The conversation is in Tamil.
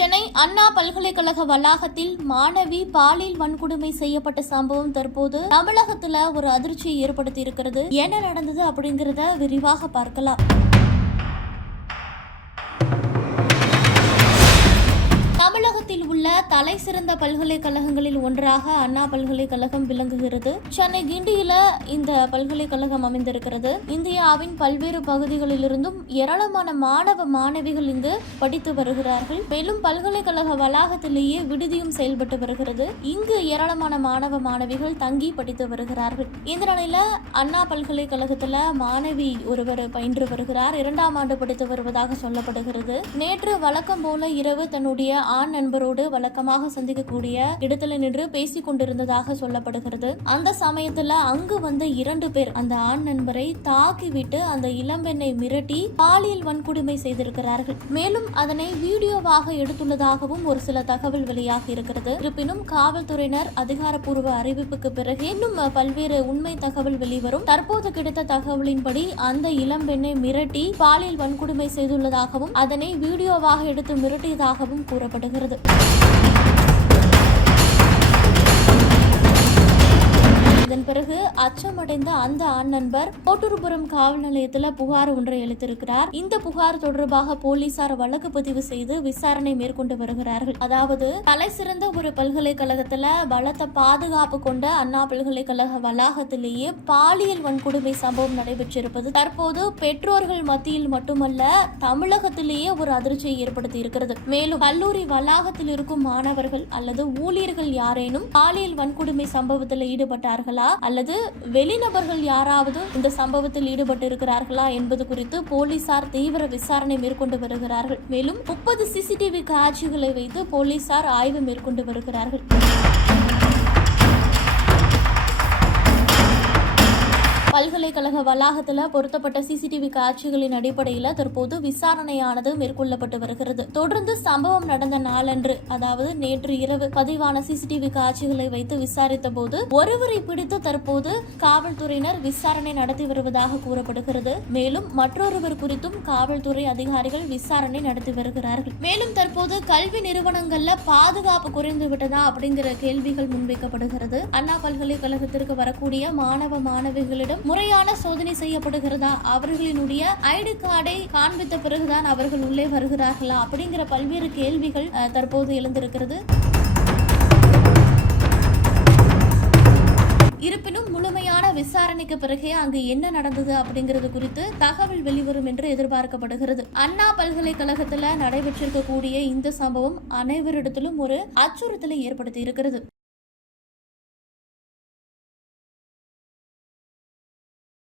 சென்னை அண்ணா பல்கலைக்கழக வளாகத்தில் மாணவி பாலியல் வன்கொடுமை செய்யப்பட்ட சம்பவம் தற்போது தமிழகத்துல ஒரு அதிர்ச்சியை ஏற்படுத்தி இருக்கிறது என்ன நடந்தது அப்படிங்கறத விரிவாக பார்க்கலாம். தலை சிறந்த பல்கலைக்கழகங்களில் ஒன்றாக அண்ணா பல்கலைக்கழகம் விளங்குகிறது. சென்னை கிண்டியில இந்த பல்கலைக்கழகம் அமைந்திருக்கிறது. இந்தியாவின் பல்வேறு பகுதிகளிலிருந்தும் ஏராளமான மாணவ மாணவிகள் இங்கு படித்து வருகிறார்கள். மேலும் பல்கலைக்கழக வளாகத்திலேயே விடுதியும் செயல்பட்டு வருகிறது. இங்கு ஏராளமான மாணவ மாணவிகள் தங்கி படித்து வருகிறார்கள். இந்த நிலையில அண்ணா பல்கலைக்கழகத்துல மாணவி ஒருவர் பயின்று வருகிறார். இரண்டாம் ஆண்டு படித்து வருவதாக சொல்லப்படுகிறது. நேற்று வழக்கம் போல இரவு தன்னுடைய ஆண் நண்பரோடு வழக்கமாக சந்திக்கக்கூடிய இடத்துல நின்று பேசிக் கொண்டிருந்ததாக சொல்லப்படுகிறது. அந்த சமயத்துல அங்கு வந்த இரண்டு பேர் அந்த ஆண் நண்பரை தாக்கிவிட்டு அந்த இளம்பெண்ணை மிரட்டி பாலியல் வன்கொடுமை செய்திருக்கிறார்கள். மேலும் அதனை வீடியோவாக எடுத்துள்ளதாகவும் ஒரு சில தகவல் வெளியாக இருக்கிறது. இருப்பினும் காவல்துறையினர் அதிகாரப்பூர்வ அறிவிப்புக்கு பிறகு இன்னும் பல்வேறு உண்மை தகவல் வெளிவரும். தற்போது கிடைத்த தகவலின்படி அந்த இளம்பெண்ணை மிரட்டி பாலியல் வன்கொடுமை செய்துள்ளதாகவும் அதனை வீடியோவாக எடுத்து மிரட்டியதாகவும் கூறப்படுகிறது. இதன் பிறகு அச்சமடைந்த அந்த ஆண் நண்பர் கோட்டூர்புரம் காவல் நிலையத்தில் புகார் ஒன்றை அளித்திருக்கிறார். இந்த புகார் தொடர்பாக போலீசார் வழக்கு பதிவு செய்து விசாரணை மேற்கொண்டு வருகிறார்கள். அதாவது தலை சிறந்த ஒரு பல்கலைக்கழகத்துல பலத்த பாதுகாப்பு கொண்ட அண்ணா பல்கலைக்கழக வளாகத்திலேயே பாலியல் வன்கொடுமை சம்பவம் நடைபெற்றிருப்பது தற்போது பெற்றோர்கள் மத்தியில் மட்டுமல்ல தமிழகத்திலேயே ஒரு அதிர்ச்சியை ஏற்படுத்தி இருக்கிறது மேலும் கல்லூரி வளாகத்தில் இருக்கும் மாணவர்கள் அல்லது ஊழியர்கள் யாரேனும் பாலியல் வன்கொடுமை சம்பவத்தில் ஈடுபட்டார்களா அல்லது வெளிநபர்கள் யாராவது இந்த சம்பவத்தில் ஈடுபட்டு இருக்கிறார்களா என்பது குறித்து போலீசார் தீவிர விசாரணை மேற்கொண்டு வருகிறார்கள். மேலும் முப்பது சிசிடிவி காட்சிகளை வைத்து போலீசார் ஆய்வு மேற்கொண்டு வருகிறார்கள். பல்கலைக்கழக வளாகத்தில் பொருத்தப்பட்ட சிசிடிவி காட்சிகளின் அடிப்படையில் தற்போது விசாரணையானது மேற்கொள்ளப்பட்டு வருகிறது. தொடர்ந்து சம்பவம் நடந்த நாளன்று அதாவது நேற்று இரவு பதிவான சிசிடிவி காட்சிகளை வைத்து விசாரித்த போது ஒருவரை பிடித்து தற்போது காவல்துறையினர் விசாரணை நடத்தி வருவதாக கூறப்படுகிறது. மேலும் மற்றொருவர் குறித்தும் காவல்துறை அதிகாரிகள் விசாரணை நடத்தி வருகிறார்கள். மேலும் தற்போது கல்வி நிறுவனங்கள்ல பாதுகாப்பு குறைந்து விட்டதா அப்படிங்கிற கேள்விகள் முன்வைக்கப்படுகிறது. அண்ணா பல்கலைக்கழகத்திற்கு வரக்கூடிய மாணவ மாணவிகளிடம் முறையான சோதனை செய்யப்படுகிறதா? அவர்களினுடைய ஐடி கார்டை காண்பித்த பிறகுதான் அவர்கள் உள்ளே வருகிறார்களா? அப்படிங்கிற பல்வேறு கேள்விகள் தற்போது எழுந்திருக்கிறது. இருப்பினும் முழுமையான விசாரணைக்கு பிறகே அங்கு என்ன நடந்தது அப்படிங்கிறது குறித்து தகவல் வெளிவரும் என்று எதிர்பார்க்கப்படுகிறது. அண்ணா பல்கலைக்கழகத்துல நடைபெற்றிருக்கக்கூடிய இந்த சம்பவம் அனைவரிடத்திலும் ஒரு அச்சுறுத்தலை ஏற்படுத்தி இருக்கிறது.